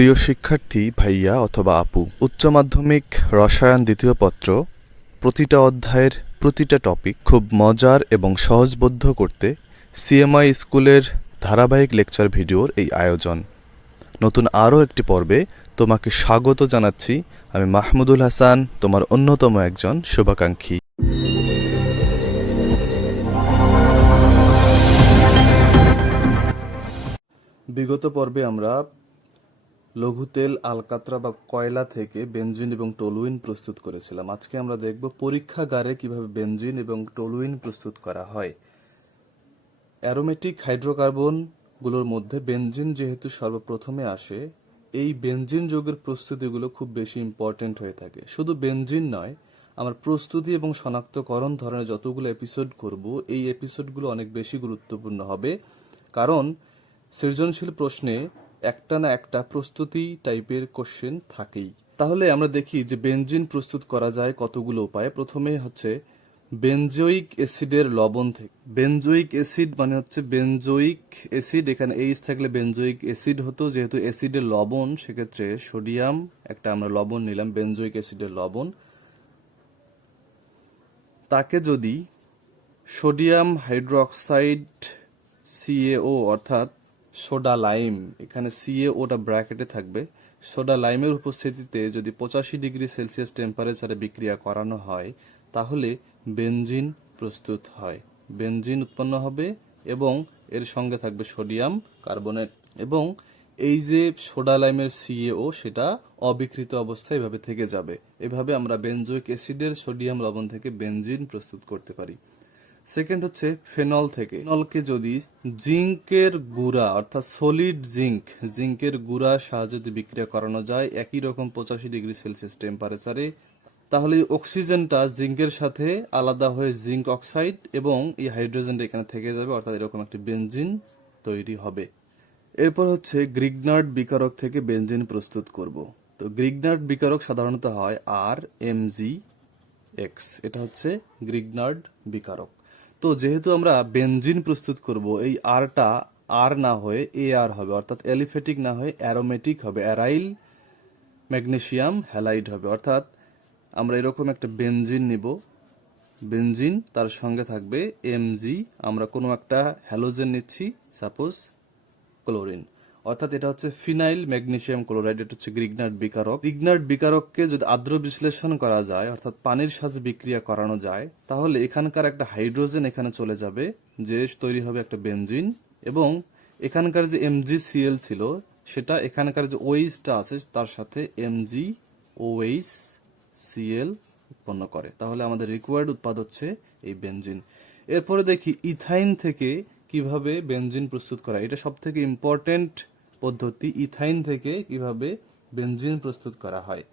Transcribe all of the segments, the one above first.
প্রিয় শিক্ষার্থী ভাইয়া অথবা আপু, উচ্চ মাধ্যমিক রসায়ন দ্বিতীয় পত্র প্রতিটা অধ্যায়ের প্রতিটা টপিক খুব মজার এবং সহজবোধ্য করতে সিএমআই স্কুলের ধারাবাহিক লেকচার ভিডিওর এই আয়োজন। নতুন আরও একটি পর্বে তোমাকে স্বাগত জানাচ্ছি। আমি মাহমুদুল হাসান, তোমার অন্যতম একজন শুভাকাঙ্ক্ষী। বিগত পর্বে আমরা লঘু তেল, আলকাতরা বা কয়লা থেকে বেনজিন এবং টলুইন প্রস্তুত করেছিলাম। আজকে আমরা দেখব পরীক্ষাগারে কিভাবে বেনজিন এবং টলুইন প্রস্তুত করা হয়। অ্যারোমেটিক হাইড্রোকার্বনগুলোর মধ্যে বেনজিন যেহেতু সর্বপ্রথমে আসে, এই বেনজিন যৌগের প্রস্তুতিগুলো খুব বেশি ইম্পর্টেন্ট হয়ে থাকে। শুধু বেনজিন নয়, আমার প্রস্তুতি এবং শনাক্তকরণ ধরনের যতগুলো এপিসোড করব, এই এপিসোডগুলো অনেক বেশি গুরুত্বপূর্ণ হবে, কারণ সৃজনশীল প্রশ্নে একটা না একটা প্রস্তুতি টাইপের কোশ্চেন থাকেই। তাহলে আমরা দেখি যে বেনজিন প্রস্তুত করা যায় কতগুলো উপায়ে। প্রথমে হচ্ছে বেনজোইক অ্যাসিডের লবণ থেকে। বেনজোইক অ্যাসিড মানে হচ্ছে বেনজোইক অ্যাসিড, এখানে এইচ থাকলে বেনজোইক অ্যাসিড হতো, যেহেতু অ্যাসিডের লবণ সেক্ষেত্রে সোডিয়াম একটা আমরা লবণ নিলাম, বেনজোইক অ্যাসিডের লবণ। তাকে যদি সোডিয়াম হাইড্রোক্সাইড সিএও অর্থাৎ সোডা লাইম, এখানে সিএওটা ব্র্যাকেটে থাকবে, সোডা লাইমের উপস্থিতিতে যদি 85°C টেম্পারেচারে বিক্রিয়া করানো হয় তাহলে বেনজিন প্রস্তুত হয়। বেনজিন উৎপন্ন হবে এবং এর সঙ্গে থাকবে সোডিয়াম কার্বনেট, এবং এই যে সোডা লাইমের সিএও সেটা অবিকৃত অবস্থায় এভাবে থেকে যাবে। এভাবে আমরা বেনজোইক অ্যাসিডের সোডিয়াম লবণ থেকে বেনজিন প্রস্তুত করতে পারি। সেকেন্ড হচ্ছে ফেনল থেকে। ফেনলকে যদি জিঙ্কের গুঁড়া অর্থাৎ সলিড জিঙ্কের গুঁড়ার সাহায্যে বিক্রিয়া করানো যায় একই রকম 85°C টেম্পারেচারে, তাহলে অক্সিজেনটা জিঙ্কের সাথে আলাদা হয়ে জিঙ্ক অক্সাইড এবং এই হাইড্রোজেনটা এখানে থেকে যাবে, অর্থাৎ এরকম একটি বেনজিন তৈরি হবে। এরপর হচ্ছে গ্রিগনার্ড বিকারক থেকে বেনজিন প্রস্তুত করব। তো গ্রিগনার্ড বিকারক সাধারণত হয় RMgX, এটা হচ্ছে গ্রিগনার্ড বিকারক। তো যেহেতু আমরা বেনজিন প্রস্তুত করব, এই আরটা আর না হয়ে AR হবে, অর্থাৎ অ্যালিফেটিক না হয়ে অ্যারোমেটিক হবে, অ্যারাইল ম্যাগনেসিয়াম হ্যালাইড হবে। অর্থাৎ আমরা এরকম একটা বেনজিন নিব, বেনজিন তার সঙ্গে থাকবে Mg, আমরা কোনো একটা হ্যালোজেন নিচ্ছি, সাপোজ ক্লোরিন, অর্থাৎ এটা হচ্ছে ফিনাইল ম্যাগনেসিয়াম ক্লোরাইড। এটা হচ্ছে গ্রিগনার্ড বিকারক। গ্রিগনার্ড বিকারককে যদি আর্দ্র বিশ্লেষণ করা যায় অর্থাৎ পানির সাথে বিক্রিয়া করানো যায়, তাহলে এখানকার একটা হাইড্রোজেন এখানে চলে যাবে, যে তৈরি হবে একটা বেনজিন, এবং এখানকার যে MgCl ছিল সেটা এখানকার যে OH-টা আছে তার সাথে MgOHCl উৎপন্ন করে। তাহলে আমাদের রিকোয়ার্ড উৎপাদ হচ্ছে এই বেনজিন। এরপরে দেখি ইথাইন থেকে কিভাবে বেনজিন প্রস্তুত করা। এটা সব থেকে ইম্পর্টেন্ট পদ্ধতি, ইথাইন থেকে কিভাবে বেনজিন প্রস্তুত করা হয়।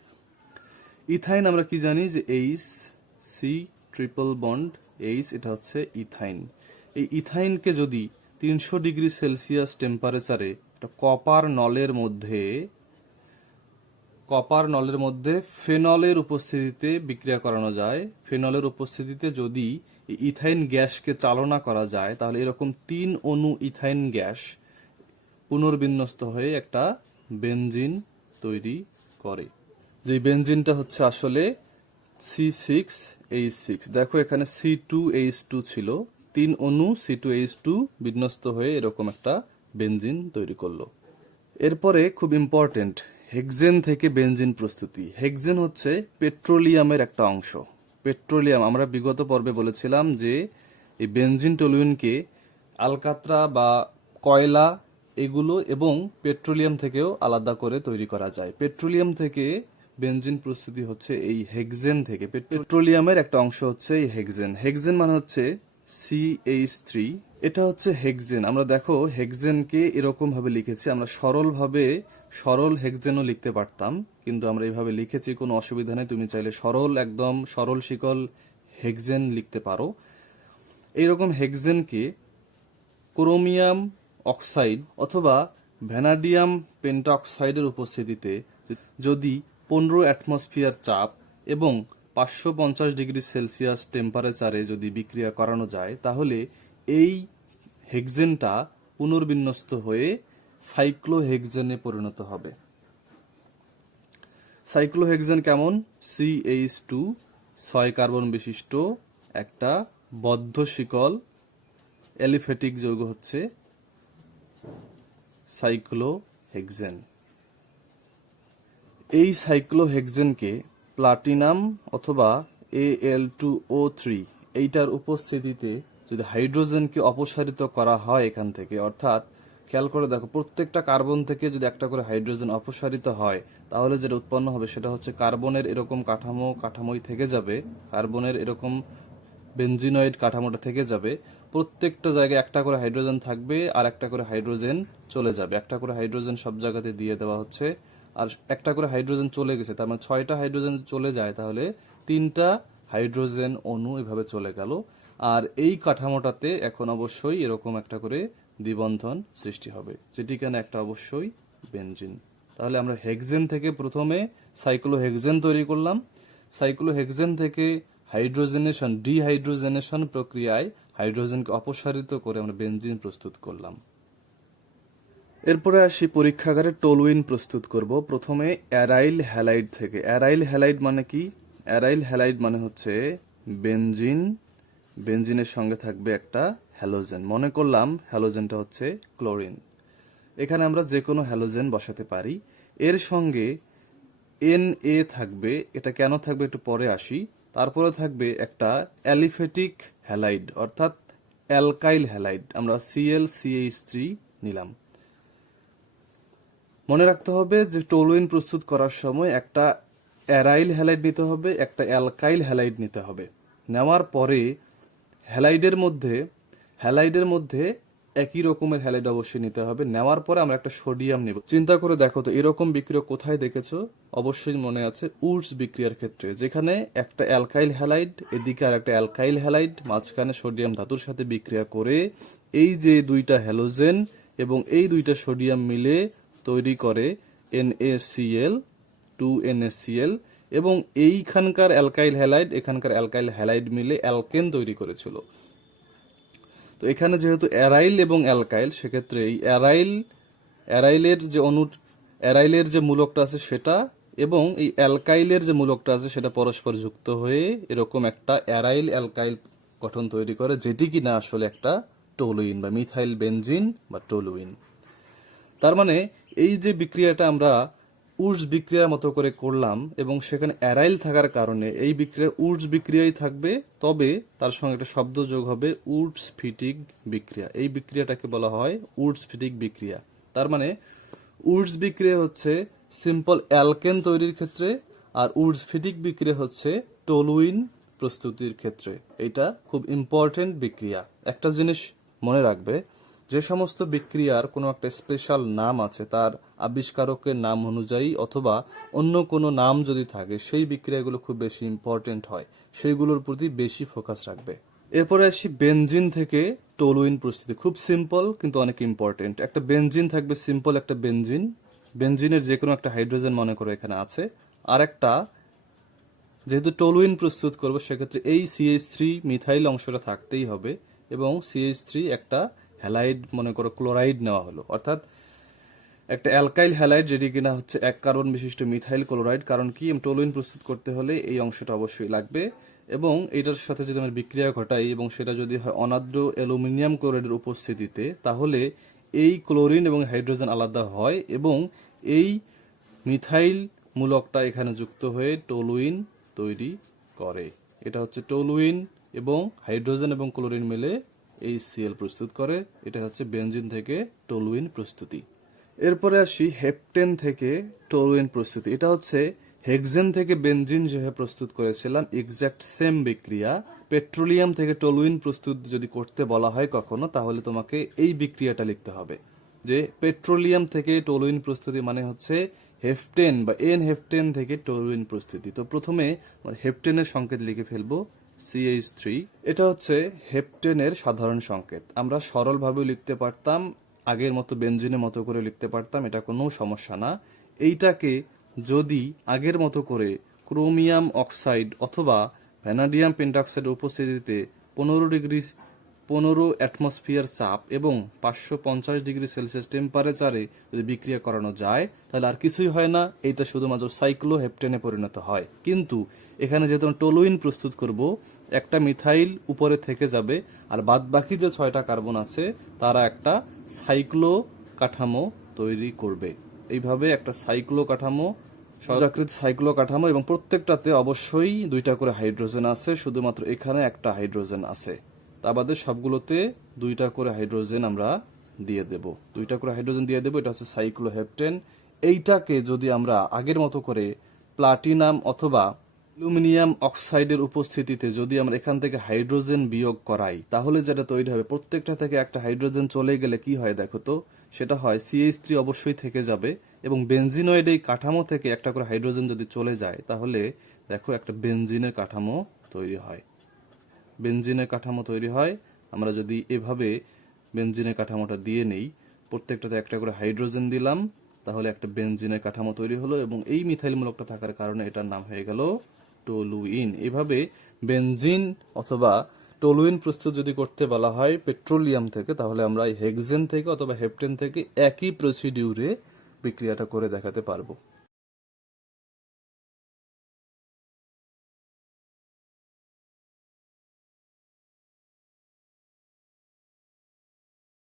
ইথাইন আমরা কি জানি যে HC ট্রিপল বন্ড H, এটা হচ্ছে ইথাইন। এই ইথাইনকে যদি 300°C টেম্পারেচারে কপার নলের মধ্যে ফেনলের উপস্থিতিতে বিক্রিয়া করানো যায়, ফেনলের উপস্থিতিতে যদি ইথাইন গ্যাসকে চালনা করা যায়, তাহলে এরকম 3 অণু ইথাইন গ্যাস পুনর্বিন্যস্ত হয়ে একটা বেনজিন তৈরি করে। যে বেনজিনটা হচ্ছে আসলে C6H6। দেখো এখানে C2H2 ছিল, 3 অণু C2H2 বিন্যস্ত হয়ে এরকম একটা বেনজিন তৈরি করলো। এরপরে খুব ইম্পর্টেন্ট, হেক্সেন থেকে বেনজিন প্রস্তুতি। হেক্সেন হচ্ছে পেট্রোলিয়ামের একটা অংশ। পেট্রোলিয়াম আমরা বিগত পর্বে বলেছিলাম যে এই বেনজিন টলুইনকে আলকাতরা বা কয়লা এগুলো এবং পেট্রোলিয়াম থেকেও আলাদা করে তৈরি করা যায়। পেট্রোলিয়াম থেকে বেনজিন প্রস্তুতি হচ্ছে এই হেক্সেন থেকে। পেট্রোলিয়ামের একটা অংশ হচ্ছে এই হেক্সেন। হেক্সেন মানে হচ্ছে CH3, এটা হচ্ছে হেক্সেন। আমরা দেখো হেক্সেনকে এরকম ভাবে লিখেছি, আমরা সরল হেক্সেনও লিখতে পারতাম, কিন্তু আমরা এইভাবে লিখেছি, কোনো অসুবিধা নেই। তুমি চাইলে একদম সরল শিকল হেক্সেন লিখতে পারো। এইরকম হেক্সেনকে ক্রোমিয়াম অক্সাইড অথবা ভ্যানাডিয়াম পেন্টঅক্সাইডের উপস্থিতিতে যদি 15 অ্যাটমসফিয়ার চাপ এবং 550°C টেম্পারেচারে যদি বিক্রিয়া করানো যায়, তাহলে এই হেক্সেনটা পুনর্বিন্যস্ত হয়ে সাইক্লোহেক্সেনে পরিণত হবে। সাইক্লোহেক্সেন কেমন? CH2 6 কার্বন বিশিষ্ট একটা বদ্ধ শিকল অ্যালিফ্যাটিক যৌগ হচ্ছে সাইক্লোহেক্সেন। এই সাইক্লোহেক্সেনকে প্লাটিনাম অথবা Al2O3 এইটার উপস্থিতিতে যদি হাইড্রোজেনকে অপসারিত করা হয় এখান থেকে, অর্থাৎ খেয়াল করে দেখো প্রত্যেকটা কার্বন থেকে যদি একটা করে হাইড্রোজেন অপসারিত হয় তাহলে যেটা উৎপন্ন হবে সেটা হচ্ছে কার্বনের এরকম কাঠামোই থেকে যাবে, কার্বনের এরকম বেনজিনয়েড কাঠামোটা থেকে যাবে। প্রত্যেকটা জায়গায় একটা করে হাইড্রোজেন থাকবে আর একটা করে হাইড্রোজেন চলে যাবে। একটা করে হাইড্রোজেন সব জায়গাতে দিয়ে দেওয়া হচ্ছে, আর একটা করে হাইড্রোজেন চলে গেছে, তার মানে 6টা হাইড্রোজেন চলে যায়, তাহলে 3টা হাইড্রোজেন অণু এভাবে চলে গেল। আর এই কাঠামোটাতে এখন অবশ্যই এরকম একটা করে দ্বিবন্ধন সৃষ্টি হবে, যেটি কেন একটা অবশ্যই বেনজিন। তাহলে আমরা হেক্সেন থেকে প্রথমে সাইক্লোহেক্সেন তৈরি করলাম, সাইক্লোহেক্সেন থেকে হাইড্রোজেনেশন ডিহাইড্রোজেনেশন প্রক্রিয়ায় হাইড্রোজেনকে অপসারিত করে আমরা বেনজিন প্রস্তুত করলাম। এরপরে আসি পরীক্ষাগারে টলুইন প্রস্তুত করব। প্রথমে অ্যারাইল হ্যালাইড থেকে। অ্যারাইল হ্যালাইড মানে কি? অ্যারাইল হ্যালাইড মানে হচ্ছে বেনজিন, বেনজিনের সঙ্গে থাকবে একটা হ্যালোজেন। মনে করলাম হ্যালোজেনটা হচ্ছে ক্লোরিন। এখানে আমরা যে কোনো হ্যালোজেন বসাতে পারি। এর সঙ্গে Na থাকবে, এটা কেন থাকবে একটু পরে আসি। তারপরে থাকবে একটা অ্যালিফ্যাটিক হ্যালাইড অর্থাৎ অ্যালকাইল হ্যালাইড, আমরা ClCH3 নিলাম। মনে রাখতে হবে যে টলুইন প্রস্তুত করার সময় একটা অ্যারাইল হ্যালাইড নিতে হবে, একটা অ্যালকাইল হ্যালাইড নিতে হবে। নেওয়ার পরে হ্যালাইডের মধ্যে একই রকমের হ্যালাইড অবশ্যই নিতে হবে। নেওয়ার পরে আমরা একটা সোডিয়াম নিব। চিন্তা করে দেখো তো এরকম বিক্রিয়া কোথায় দেখেছো? অবশ্যই মনে আছে উডস বিক্রিয়ার ক্ষেত্রে, যেখানে একটা অ্যালকাইল হ্যালাইড, এদিকে আর একটা অ্যালকাইল হ্যালাইড, মাঝখানে সোডিয়াম ধাতুর সাথে বিক্রিয়া করে এই যে দুইটা হ্যালোজেন এবং এই দুইটা সোডিয়াম মিলে তৈরি করে NaCl 2NaCl, এবং এইখানকার অ্যালকাইল হ্যালাইড এখানকার অ্যালকাইল হ্যালাইড মিলে অ্যালকেন তৈরি করেছিল। তো এখানে যেহেতু অ্যারাইল এবং অ্যালকাইল, সেক্ষেত্রে এই অ্যারাইলের যে মূলকটা আছে সেটা এবং এই অ্যালকাইলের যে মূলকটা আছে সেটা পরস্পর যুক্ত হয়ে এরকম একটা অ্যারাইল অ্যালকাইল গঠন তৈরি করে, যেটি কিনা আসলে একটা টলুইন বা মিথাইল বেনজিন বা টলুইন। তার মানে এই যে বিক্রিয়াটা আমরা উডস বিক্রিয়ার মতো করে করলাম এবং সেখানে অ্যারাইল থাকার কারণে এই বিক্রিয়ার উডস বিক্রিয়াই থাকবে, তবে তার সঙ্গে একটা শব্দ যোগ হবে উডস ফিটিক বিক্রিয়া। এই বিক্রিয়াটাকে বলা হয় উডস ফিটিক বিক্রিয়া। তার মানে উডস বিক্রিয়া হচ্ছে সিম্পল অ্যালকেন তৈরির ক্ষেত্রে, আর উডস ফিটিক বিক্রিয়া হচ্ছে টলুইন প্রস্তুতির ক্ষেত্রে। এটা খুব ইম্পর্টেন্ট বিক্রিয়া। একটা জিনিস মনে রাখবে, যে সমস্ত বিক্রিয়ার কোনো একটা স্পেশাল নাম আছে, তার আবিষ্কারকের নাম অনুযায়ী অথবা অন্য কোনো নাম যদি থাকে, সেই বিক্রিয়াগুলো খুব বেশি ইম্পর্টেন্ট হয়, সেইগুলোর প্রতি বেশি ফোকাস রাখবে। এরপরে আসি বেনজিন থেকে টলুইন প্রস্তুতি। খুব সিম্পল কিন্তু অনেক ইম্পর্টেন্ট। একটা বেনজিন থাকবে, সিম্পল একটা বেনজিন, বেনজিনের যে কোনো একটা হাইড্রোজেন মনে করো এখানে আছে, আর একটা যেহেতু টলুইন প্রস্তুত করবো সেক্ষেত্রে এই CH3 মিথাইল অংশটা থাকতেই হবে, এবং CH3 একটা হ্যালাইড মনে করো ক্লোরাইড নেওয়া হলো, অর্থাৎ একটা অ্যালকাইল হ্যালাইড যেটি কিনা হচ্ছে 1 কার্বন বিশিষ্ট মিথাইল ক্লোরাইড। কারণ কি, টলুইন প্রস্তুত করতে হলে এই অংশটা অবশ্যই লাগবে, এবং এটার সাথে যদি আমরা বিক্রিয়া ঘটাই এবং সেটা যদি হয় অনাদ্র অ্যালুমিনিয়াম ক্লোরাইডের উপস্থিতিতে, তাহলে এই ক্লোরিন এবং হাইড্রোজেন আলাদা হয় এবং এই মিথাইল মূলকটা এখানে যুক্ত হয়ে টলুইন তৈরি করে। এটা হচ্ছে টলুইন, এবং হাইড্রোজেন এবং ক্লোরিন মিলে এই Cl প্রস্তুত করে। এটা হচ্ছে বেনজিন থেকে টলুইন প্রস্তুতি। এরপরে আসি হেপটেন থেকে টলুইন প্রস্তুতি। এটা হচ্ছে হেক্সেন থেকে বেনজিন যেভাবে প্রস্তুত করেছিলাম এক্সাক্ট সেম বিক্রিয়া। পেট্রোলিয়াম থেকে টলুইন প্রস্তুত যদি করতে বলা হয় কখনো, তাহলে তোমাকে এই বিক্রিয়াটা লিখতে হবে যে পেট্রোলিয়াম থেকে টলুইন প্রস্তুতি মানে হচ্ছে হেপটেন বা এন হেপটেন থেকে টলুইন প্রস্তুতি। তো প্রথমে হেপটেনের সংকেত লিখে ফেলবো CH3। এটা হচ্ছে হেপটেনের সাধারণ সংকেত। আমরা সরলভাবে লিখতে পারতাম, আগের মতো বেনজিনের মতো করে লিখতে পারতাম, এটা কোনো সমস্যা না। এইটাকে যদি আগের মতো করে ক্রোমিয়াম অক্সাইড অথবা ভ্যানাডিয়াম পেন্টঅক্সাইডের উপস্থিতিতে 15 ডিগ্রি 15 অ্যাটমসফিয়ার চাপ এবং 550 ডিগ্রি সেলসিয়াস টেম্পারেচারে যদি বিক্রিয়া করানো যায় তাহলে আর কিছুই হয় না, এইটা শুধুমাত্র সাইক্লোহেপটেনে পরিণত হয়। কিন্তু এখানে যেহেতু টলুইন প্রস্তুত করব, একটা মিথাইল উপরে থেকে যাবে আর বাদ বাকি যে 6টা কার্বন আছে তারা একটা সাইক্লো কাঠামো তৈরি করবে। এইভাবে একটা সাইক্লো কাঠামো, সহজাকৃত সাইক্লো কাঠামো, এবং প্রত্যেকটাতে অবশ্যই 2টা করে হাইড্রোজেন আছে, শুধুমাত্র এখানে একটা হাইড্রোজেন আছে। তা বাদে সবগুলোতে 2টা করে হাইড্রোজেন আমরা দিয়ে দেব, 2টা করে হাইড্রোজেন দিয়ে দেব। এটা হচ্ছে সাইক্লোহেপটেন। এইটাকে যদি আমরা আগের মতো করে প্লাটিনাম অথবা অ্যালুমিনিয়াম অক্সাইডের উপস্থিতিতে যদি আমরা এখান থেকে হাইড্রোজেন বিয়োগ করাই তাহলে যেটা তৈরি হবে, প্রত্যেকটা থেকে একটা হাইড্রোজেন চলে গেলে কি হয় দেখো তো, সেটা হয় CH3 অবশ্যই থেকে যাবে এবং বেনজিনয়েড এই কাঠামো থেকে একটা করে হাইড্রোজেন যদি চলে যায় তাহলে দেখো একটা বেনজিনের কাঠামো তৈরি হয়। বেনজিনের কাঠামো তৈরি হয়। আমরা যদি এভাবে বেনজিনের কাঠামোটা দিয়ে নেই, প্রত্যেকটাতে একটা করে হাইড্রোজেন দিলাম, তাহলে একটা বেনজিনের কাঠামো তৈরি হলো এবং এই মিথাইল মূলকটা থাকার কারণে এটার নাম হয়ে গেল টলুইন। এভাবে বেনজিন অথবা টলুইন প্রস্তুত যদি করতে বলা হয় পেট্রোলিয়াম থেকে, তাহলে আমরা হেক্সেন থেকে অথবা হেপটেন থেকে একই প্রসিডিউরে বিক্রিয়াটা করে দেখাতে পারবো।